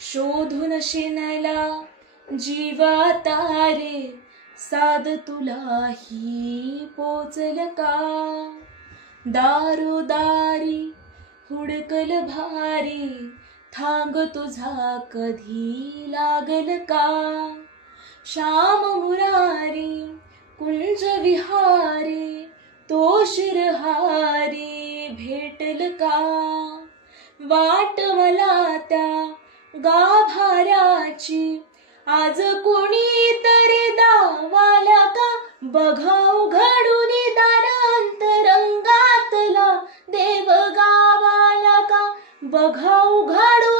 शोधून शिनला जीवा तारे, साद तुलाही पोचल का? दारोदारी हुडकल भारी, थांग तुझा कधी लागल का? श्याम मुरारी कुंज विहारी, तो शिरहारी भेटल का? वाट मला त्या गाभाऱ्याची, आज कोणी तरी दावाला का? बघाऊ घडून दारांतरंगातला देव गावाला का? बघाऊ घडून